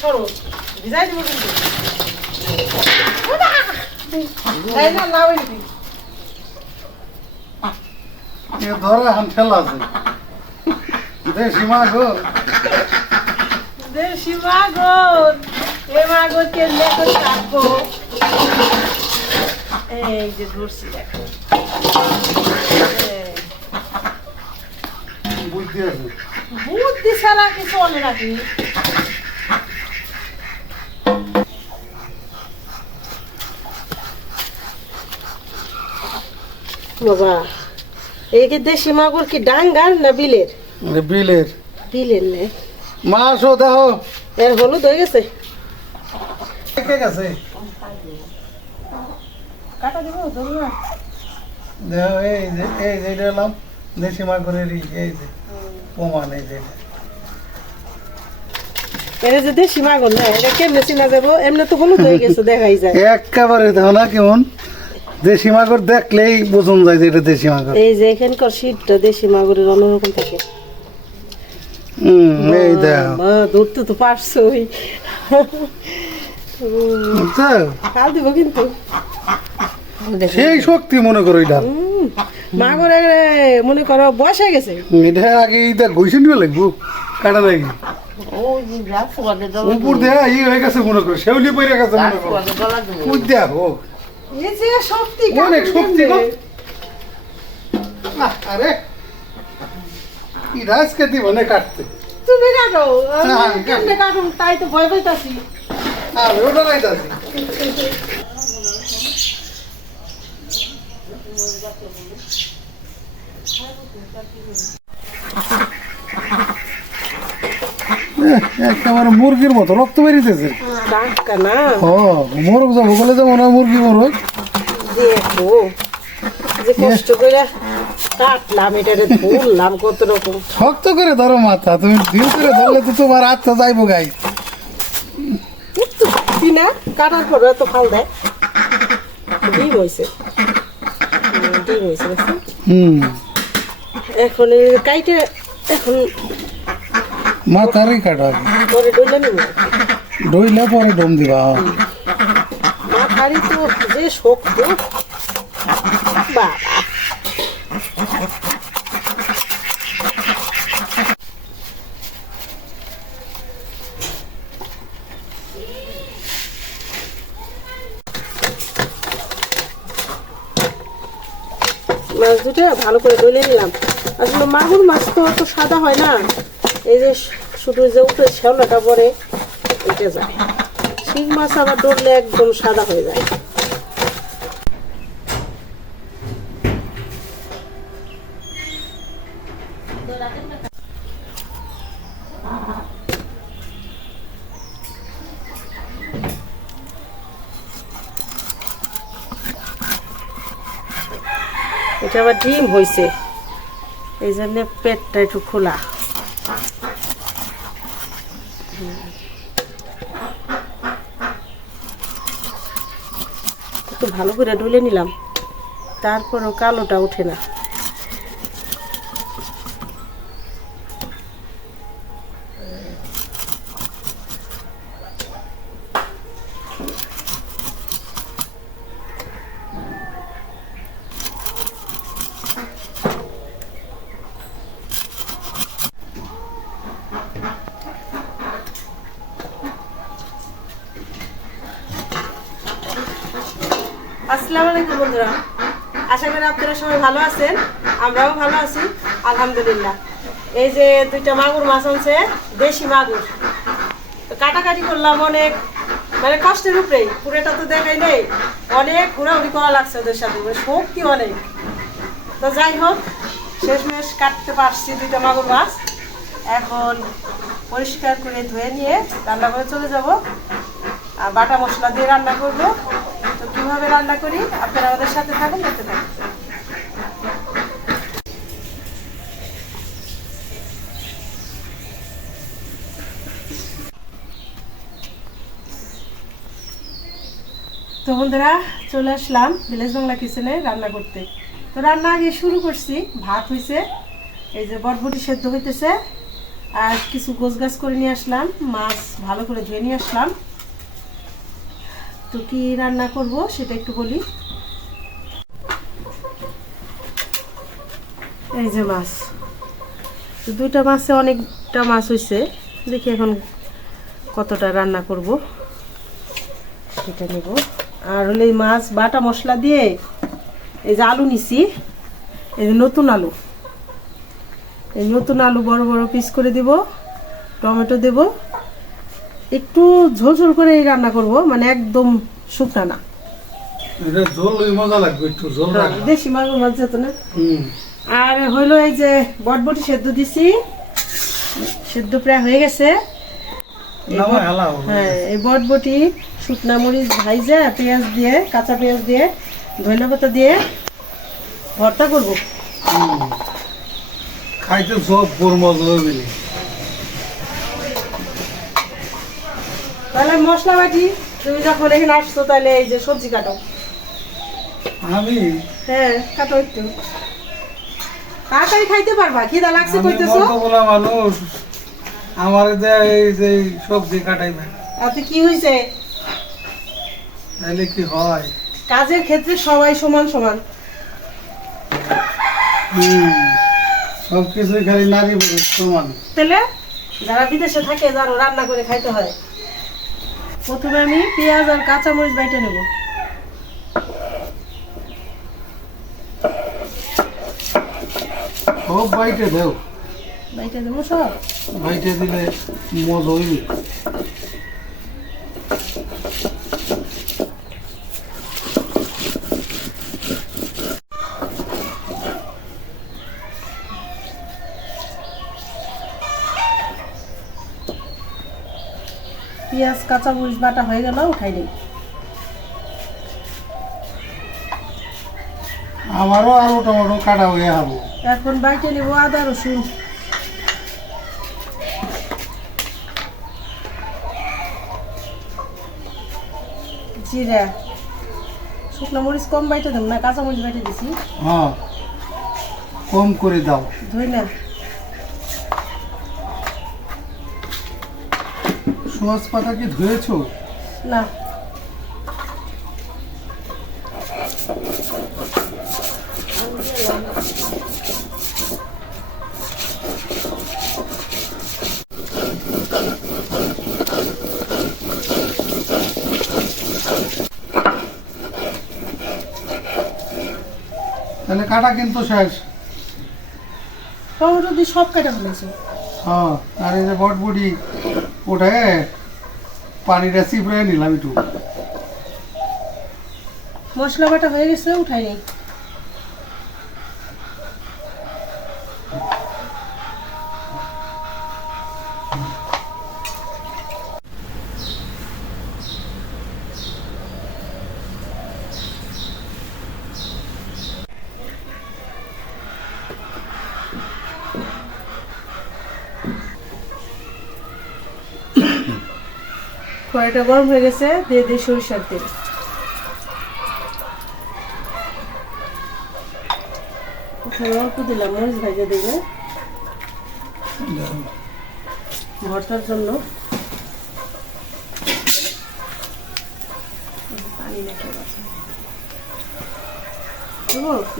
সরো। ভিজাই দিব কিন্তু। ধরে হান ঠেলা আছে। দেশি মাগর। দেশি মাগর। এ মাগর করে কাটবো। এই যে ধরছি দেখো। বুঝতে আছে। বুদ্ধি ছাড়া কিছু চলে নাকি? বাবা। এই যে দেশি মাগুর কি ডাঙ্গার না বিলের? এ বিলের। বিলের নে। মাছও দেখো। এর হলুদ হয়ে গেছে? কে গেছে? কাটা দিব ধরুন দেখো এই যে এই যে এটা এলাম দেশি মাগরের এই যে প্রমাণ এই যে এটা। এটা যে দেশি মাগুর না এটা কেমনে চিনা যাব? এমনি তো হলুদ হয়ে গেছে দেখাই যায়। একেবারে দেখো না কেমন? দেশি মাগর দেখলেই বোঝন যায় যে এটা দেশি মাগর এই যে এখানকার শীতটা দেশি মাগুরের অন্যরকম থাকে। হুম এই দেখো। মা ধরতে তো পারছোই কাল দিব কিন্তু। সেই শক্তি মনে করো এটা। মাগুর মনে করো বয়স হয়ে গেছে। এটা আগে এটা ঘষে নিবে লাগবো কাটা লাগি। উপর দিয়ে ই হয়ে গেছে মনে করো শেউলি পড়ে গেছে মনে করো। হোক। এই যে শক্তি অনেক শক্তি গো। আরে কি রাজকে দিব না কাটতে? তুমি কাটো না, আমি আমি কেমনে কাটুন তাই তো ভয় পাইতাছি। আর ওটা নাই দাদি একেবারে মুরগির মতো রক্ত বেরিতেছে। ও মোরগ যাব বলে যাব না মুরগি মোরগ। দেখো যে কষ্ট করে কাটলাম এটারে ধরলাম কত রকম। শক্ত করে ধরো মাথা তুমি করে ধরলে তো তোমার হাতটা যাইবো গাই। না? কাটার পরে তো ফাল দেয়। ডিম হয়েছে ডিম হয়েছে হুম। এখন কাইটে এখন মাথারই কাটা। পরে ডইলে নিব। ডইলে পরে ডম দিবা তো যে শক্ত। বাবা। মাছ দুটো ভালো করে ধুলে নিলাম। আসলে মাগুর মাছ তো অত সাদা হয় না। এই যে শুধু যে উপরে শ্যাওলাটা পরে উঠে যায়। শিং মাছ আবার ধরলে একদম সাদা হয়ে যায়। এটা আবার ডিম হয়েছে এই জন্য পেটটা একটু খোলা। ভালো করে ডুলে নিলাম। তারপরও কালোটা ওঠে না আসসালামু আলাইকুম বন্ধুরা আশা করি আপনারা সবাই ভালো আছেন আমরাও ভালো আছি আলহামদুলিল্লাহ। এই যে দুইটা মাগুর মাছ আনছে, দেশি মাগুর। কাটাকাটি করলাম অনেক মানে কষ্টের উপরেই, পুরোটা তো দেখাই নেই। অনেক ঘোরাঘুরি করা লাগছে ওদের সাথে মানে শক্তি অনেক। তো যাই হোক, শেষমেশ কাটতে পারছি দুইটা মাগুর মাছ। এখন পরিষ্কার করে ধুয়ে নিয়ে রান্না করে চলে যাব। আর বাটা মশলা দিয়ে রান্না করব। তো কীভাবে রান্না করি? আপনারা আমাদের সাথে থাকুন, দেখতে থাকুন। তো বন্ধুরা, চলে আসলাম ভিলেজ বাংলা কিচেনে রান্না করতে। তো রান্না আগে শুরু করছি। ভাত হয়েছে এই যে বরবটি সেদ্ধ হইতেছে, আর কিছু গোছ গাছ করে নিয়ে আসলাম, মাছ ভালো করে ধুয়ে নিয়ে আসলাম। তো কি রান্না করব সেটা একটু বলি। এই যে মাছ। দুইটা মাছে অনেকটা মাছ হয়েছে দেখি এখন কতটা রান্না করব। সেটা নেব। আর হলে এই মাছ বাটা মশলা দিয়ে এই যে আলু নিছি এই যে নতুন আলু। এই নতুন আলু বড় বড় পিস করে দিব টমেটো দেব। একটু ঝোল ঝোল করে এই রান্না করব মানে একদম শুকনা না। ঝোল হ্যাঁ, দেশি মাগুর মাছ যেত না। হুম। আর হইল এই যে বটবটি সেদ্ধ দিছি সেদ্ধ প্রায় হয়ে গেছে। হ্যাঁ এই বটবটি শুকনা মরিচ ভাইজা পেঁয়াজ দিয়ে কাঁচা পেঁয়াজ দিয়ে ধনিয়া পাতা দিয়ে ভর্তা করব। খাইতে সব তাহলে মশলা বাটি তুমি যখন এখানে আসছো তাহলে এই যে সবজি কাটো। আমি? হ্যাঁ কাটো একটু। তাড়াতাড়ি খাইতে পারবা খিদা লাগছে কইতেছো? মানুষ আমার এই যে সবজি কাটাইবে আর কি হয়েছে তাইলে কি হয়? কাজের ক্ষেত্রে সবাই সমান সমান। হুম সব কিছুই খালি নারী পুরুষ সমান। তাহলে যারা বিদেশে থাকে যারা রান্না করে খাইতে হয় প্রথমে আমি পেঁয়াজ আর কাঁচা মরিচ বাইটে নেব। সব বাইটে দেও। বাইটে দেবো সব? বাইটে দিলে মজ হইবে পেঁয়াজ কাঁচা মরিচ বাটা হয়ে গেল উঠাই নেই। আমারও আলু টমেটো কাটা হয়ে হব এখন বাইটে নেব আদা রসুন। জিরা। শুকনো মরিচ কম বাইটে দেব না কাঁচা মরিচ বাইটে দিছি। হ্যাঁ কম করে দাও। ধুই না সোয়াজ পাতা কি ধুয়েছো? না। তাহলে কাটা কিন্তু শেষ। যদি সব কাটা ফেলেছো। হ্যাঁ আর এই যে বটবুটি ওটা পানিটা চিপড়ে নিলাম একটু। মশলা বাটা হয়ে গেছে উঠাই নেই। কড়াইটা গরম হয়ে গেছে, দিয়ে দিয়ে সরিষার তেল। অল্প দিলাম মরিচ ভাজা দেবে ভর্তার জন্য।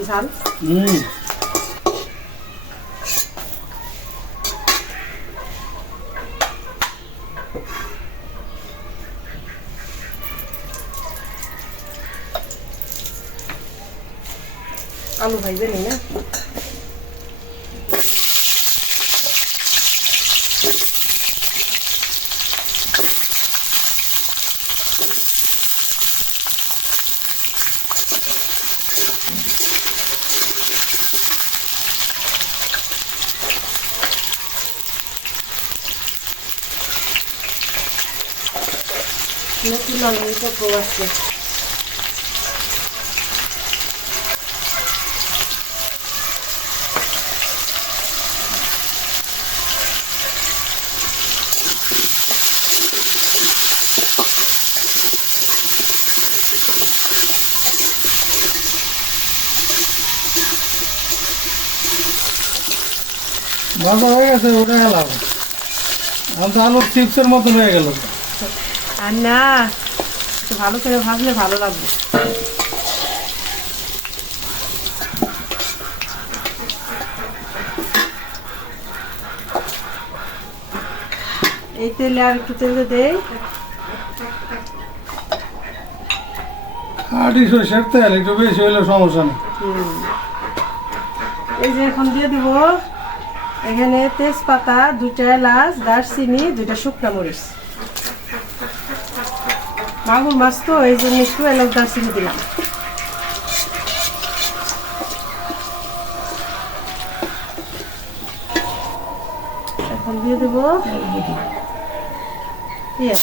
ঝাল? হুম আলু ভাইবে নি না। নতুন আলু এটা আছে। ভাজা হয়ে গেছে ওটা গেলাম। আমি তো আলুর চিপসের মতন হয়ে গেল আর না ভালো করে ভাজলে ভালো লাগবে। এই তেলে আর একটু তেল দেই। আটি সরষের তেল একটু বেশি হলে সমস্যা নেই। এই যে এখন দিয়ে দিব। এখানে তেজপাতা, দুইটা এলাচ, দারচিনি, দুইটা শুকনা মরিচ। মাগুর মাছ তো এই জন্য একটু এলাচ, দারচিনি দিলাম এখন দিয়ে দেবো। পেঁয়াজ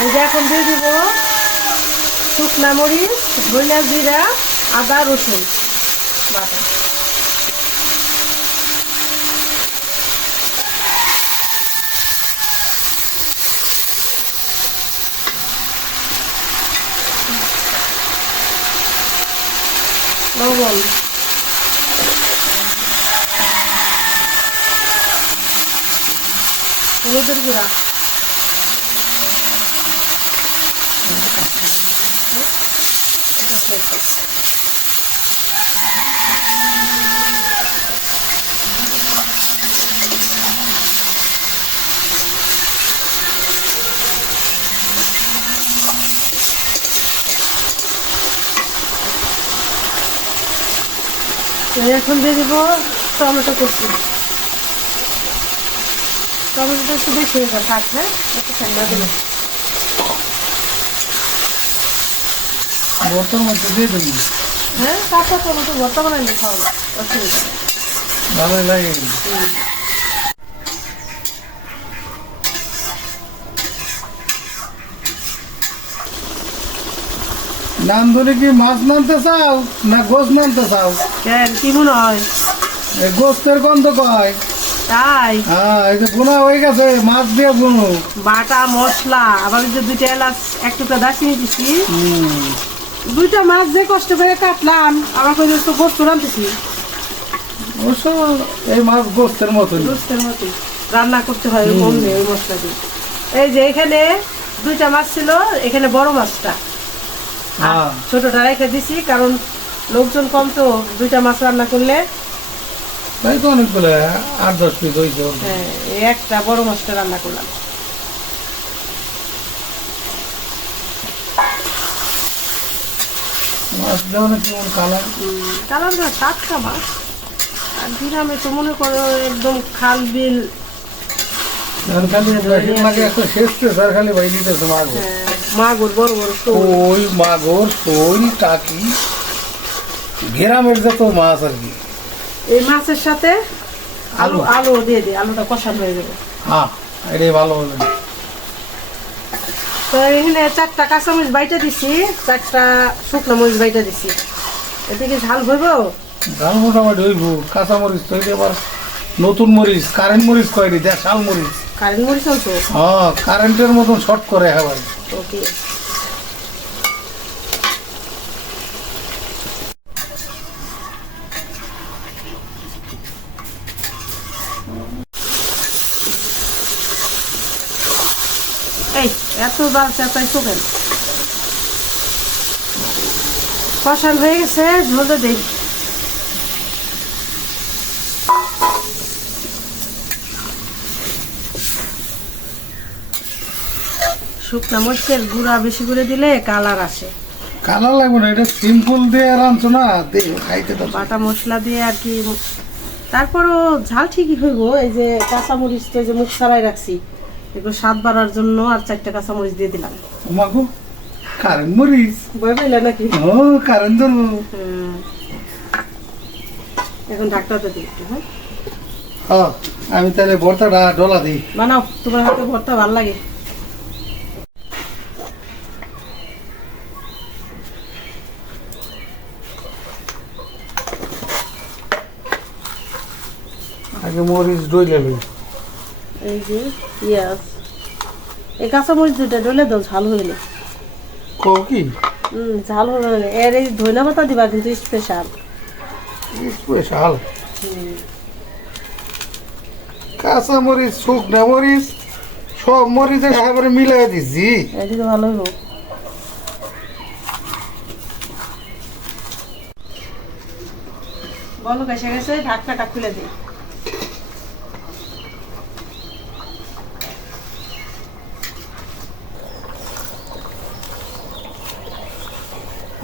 এই যে এখন দিয়ে দিব শুকনা মরিচ ধনিয়া জিরা, আদা, রসুন। বাটা লবণ। হলুদের গুঁড়া। এই এখন দিয়ে দিব টমেটো কুচি। টমেটোটা একটু বেশি হয়ে যায় থাক হ্যাঁ? একটু ঠান্ডা দিলে বর্তমান মধ্যে দিয়ে দেবো। হ্যাঁ কাঁচা টমেটো ভর্তা বানাইলে খাওয়া অসুবিধা নেই। লাগে। নাম ধরে কি মাছ নামতে চাও না গোস নামতে চাও? কেন কি মনে হয়? গোস্তের গন্ধ কয়। তাই? হ্যাঁ এই যে গুণা হয়ে গেছে মাছ দিয়ে গুনো বাটা মশলা আবার যে দুইটা এলাচ এক টুকরা দিছি। দুইটা মাছ যে কষ্ট করে কাটলাম আবার কই তো গোস্ত রান্তেছি অবশ্য এই মাছ গোস্তের মতনই গোস্তের মতো রান্না করতে হয় অমনি ওই মশলা দিয়ে এই যে এখানে দুইটা মাছ ছিল এখানে বড় মাছটা। হ্যাঁ। ছোটটা রেখে দিছি কারণ লোকজন কম তো দুইটা মাছ রান্না করলে। তাই তো অনেকগুলো আট দশ পিস হয়েছে হ্যাঁ, এই একটা বড় মাছটা রান্না করলাম। মাছ যেমন কেমন কালার কালার টাটকা মাছ আর তো মনে করো একদম খাল বিল। গ্রামের যত মাছ আর কি এই মাছের সাথে আলু আলু। দিয়ে দিই আলুটা কষা হয়ে যাবে। হ্যাঁ এটাই ভালো হবে। তো এখানে চারটা কাঁচামরিচ বাইটা দিছি চারটা শুকনো মরিচ বাইটা দিছি। এদিকে ঝাল হইব? ডাল মোটামুটি হইব। কাঁচা মরিচ তো এটা আবার নতুন মরিচ কারেন্ট মরিচ কয়নি দেখ শাল মরিচ। কারেন্ট মরিচ হ্যাঁ কারেন্টের মতন শর্ট করে হ্যাঁ ওকে এই এত জাল চেঁচাইছো কেন কষান হয়ে গেছে ঝোলটা দেই। শুকনা মরিচের গুঁড়া বেশি করে দিলে কালার আসে। কালা লাগবে না এটা সিম্পল দিয়ে রাঁধছো না? খাইতে তো বাটা মশলা দিয়ে আর কি। তারপরও ঝাল ঠিকই হইব এই যে কাঁচামরিচ তো যে মুখ সারাই রাখছি। এগুলো স্বাদ বাড়ার জন্য আর চারটা কাঁচামরিচ দিয়ে দিলাম। মাগো কারেন্ট মরিস বই পাইলে নাকি? ও কারেন্ট ধরবো। হুম। এখন ঢাকটাতে দিই একটু হ্যাঁ? হ্যাঁ আমি তাহলে ভর্তাটা ডলা দিই। বানাও তোমার হাতে ভর্তা ভালো লাগে। আগে মরিচ ডইলে লই। এই যে ইয়াস এই কাঁচামরিচ দুটা ডলে দাও ঝাল গেলে কও কি? হুম ঝাল না। এর এই ধইনা পাতা দিবা কিন্তু স্পেশাল স্পেশাল কাঁচা মরিচ শুকনা মরিচ সব মরিচ একেবারে মিলাই দিছি। এটি তো ভালো হইব। বলো কেসে গেছে ঢাকনাটা খুলে দিই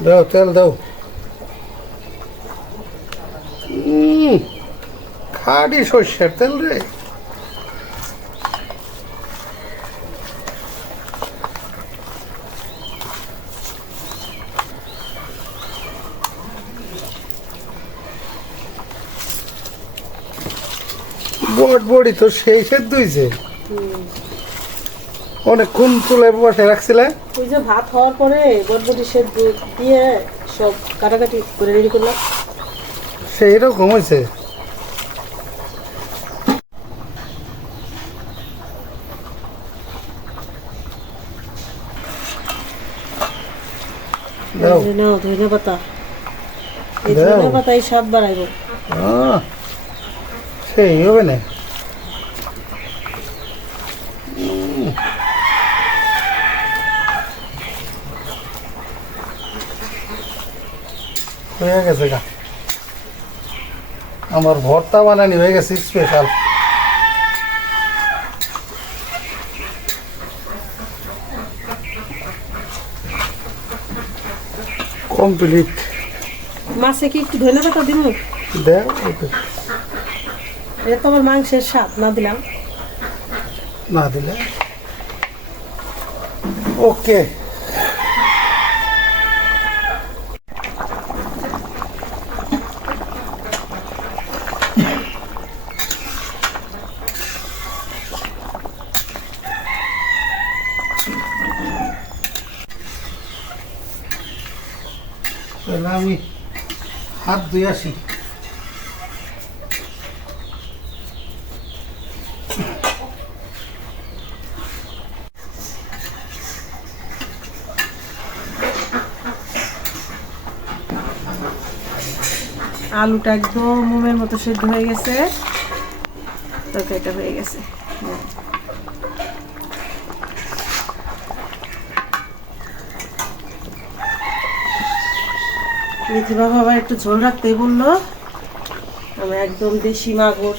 দাও তেল দাও। খাঁটি সর্ষের তেল রে। বট বড়ি তো সেই সেদ্ধ হয়েছে অনেকক্ষণ তুলে বসে রাখছিলে। ওই যে ভাত হওয়ার পরে বটবটি সেদ্ধ দিয়ে সব কাটাকাটি করে রেডি করলাম। সেই রকম হয়েছে? নাও পাতা। এই স্বাদ বাড়াইব। সেই হবে না। হয়ে গেছে গা। আমার ভর্তা বানানি হয়ে গেছে স্পেশাল কমপ্লিট মাছে কি একটু ধনে পাতা দিব দেও একটু। এটা তো মাংসের স্বাদ না দিলাম। না দিলে। ওকে তাহলে আমি হাত ধুয়ে আসি। আলুটা একদম মোমের মতো সেদ্ধ হয়ে গেছে। তরকারিটা হয়ে গেছে। মিথি বাবা আবার একটু ঝোল রাখতেই বলল। আমি একদম দেশি মাগুর।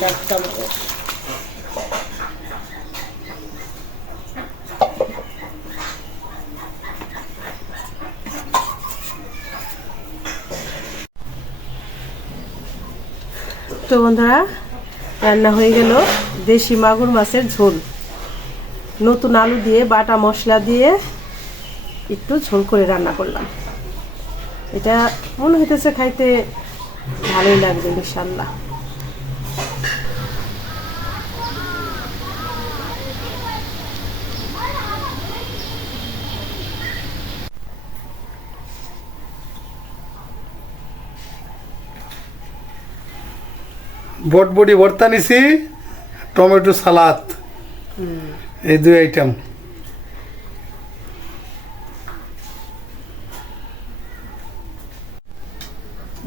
মাগুর। তো বন্ধুরা, রান্না হয়ে গেল দেশি মাগুর মাছের ঝোল। নতুন আলু দিয়ে, বাটা মশলা দিয়ে একটু ঝোল করে রান্না করলাম। এটা মনে হইতেছে খাইতে ভালোই লাগবে ইনশাল্লাহ বটবডি ভর্তা নিছি টমেটো সালাদ এই দুই আইটেম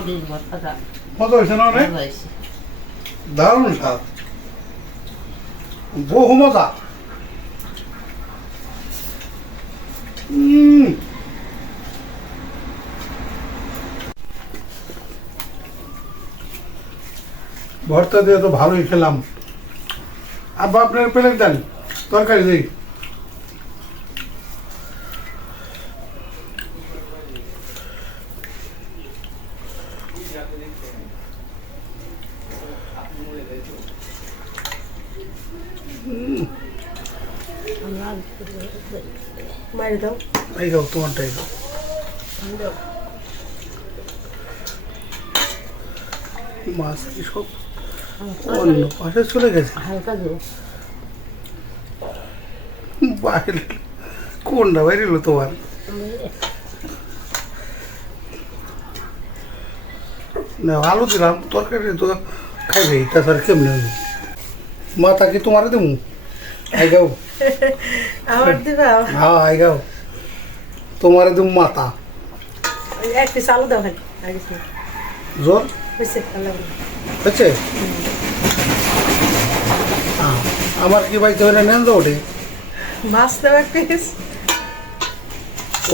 দিন ভর্তাটা মজা হয়েছে না অনেক দারুণ স্বাদ বহু মজা উম। ভর্তা দিয়ে তো ভালোই খেলাম। আব্বা আপনার প্লেট দেন তরকারি দিই মারি দাও এই যাও তোমারটাই দাও মাছ কি সব? অন্য পাশে চলে গেছে? হালকা দেবো বাইরে কোনটা বাইরে তোমার? না আলু দিলাম তরকারি তো খাইবে তাছাড়া কেমনি হইবে? মাথা কি তোমার দেবো? আই গাও। আমার দিবা? হ্যাঁ আই গাও। তোমার দেবো ওই এক পিস আলু দাও ভাই জোর হচ্ছে আমার কি বাইতে হইলে নেন তো ওঠে মাছ দাও এক পিস।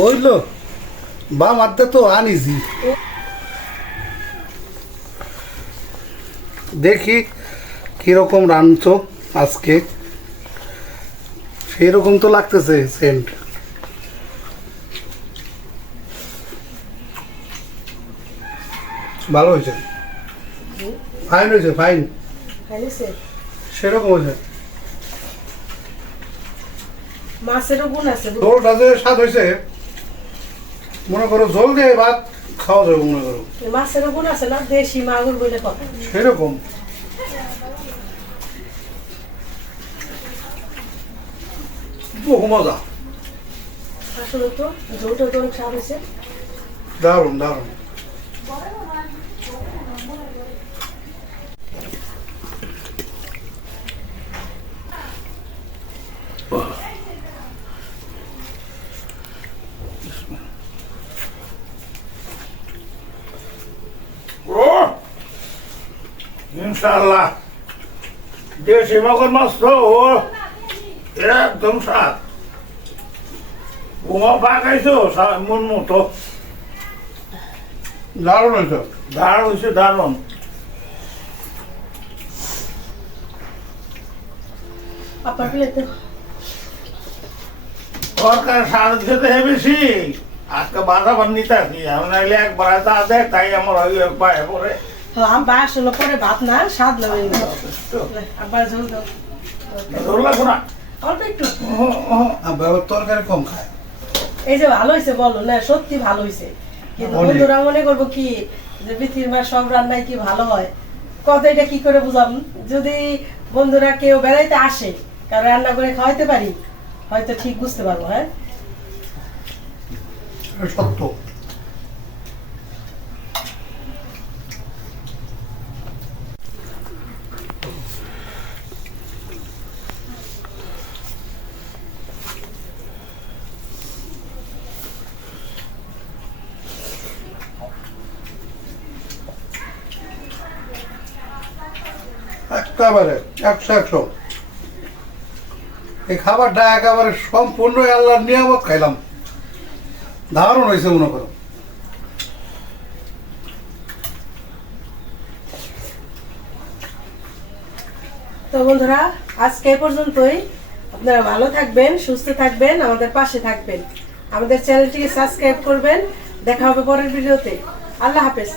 ওইলো বা মারতে তো আনিছি দেখি কীরকম রাঁধছো আজকে। সেরকম তো লাগতেছে সেন্ট ভালো হয়েছে। ফাইন হয়েছে ফাইন সেরকম হয়েছে। মাছেরও গুণ আছে। বুঝ- ঝোলটা যে স্বাদ হয়েছে মনে করো ঝোল দিয়ে ভাত খাওয়া যাবে মনে করো। মাছের গুণ আছে না দেশি মাগুর বলে কথা। সেরকম। বহু মজা। আসলে তো তো অনেক স্বাদ আছে দারুণ দারুণ ও ইনশাআল্লাহ। দেশি মগর মাছ তো একদম স্বাদ বোমা পাকাইছো মন মতো। দারুণ হয়েছে। দারুণ হয়েছে দারুণ। সরকার বেশি আজকে বাধা বান্ধিতে আছি আমি নাইলে একবার তা দেয় তাই আমার ওই পায়ে পরে আবার আসলে পরে ভাত না স্বাদ লাগে আবার ঝোল দাও। লাগবো না? অল্প একটু। উহু, উহু। তরকারি কম খায়। এই যে ভালো হয়েছে বলো না সত্যি ভালো হয়েছে কিন্তু বন্ধুরা মনে করব কি যে পৃথিবীর মা সব রান্নাই কি ভালো হয়? কথা এটা কি করে বুঝাম? যদি বন্ধুরা কেউ বেড়াইতে আসে কারণ রান্না করে খাওয়াইতে পারি হয়তো ঠিক বুঝতে পারব হ্যাঁ? সত্য। একেবারে, একশো একশো। এই খাবারটা একেবারে সম্পূর্ণ আল্লাহর নিয়ামত খাইলাম। হয়েছে মনে করো। তো বন্ধুরা, আজকে পর্যন্তই। আপনারা ভালো থাকবেন, সুস্থ থাকবেন, আমাদের পাশে থাকবেন। আমাদের চ্যানেলটিকে সাবস্ক্রাইব করবেন। দেখা হবে পরের ভিডিওতে। আল্লাহ হাফেজ।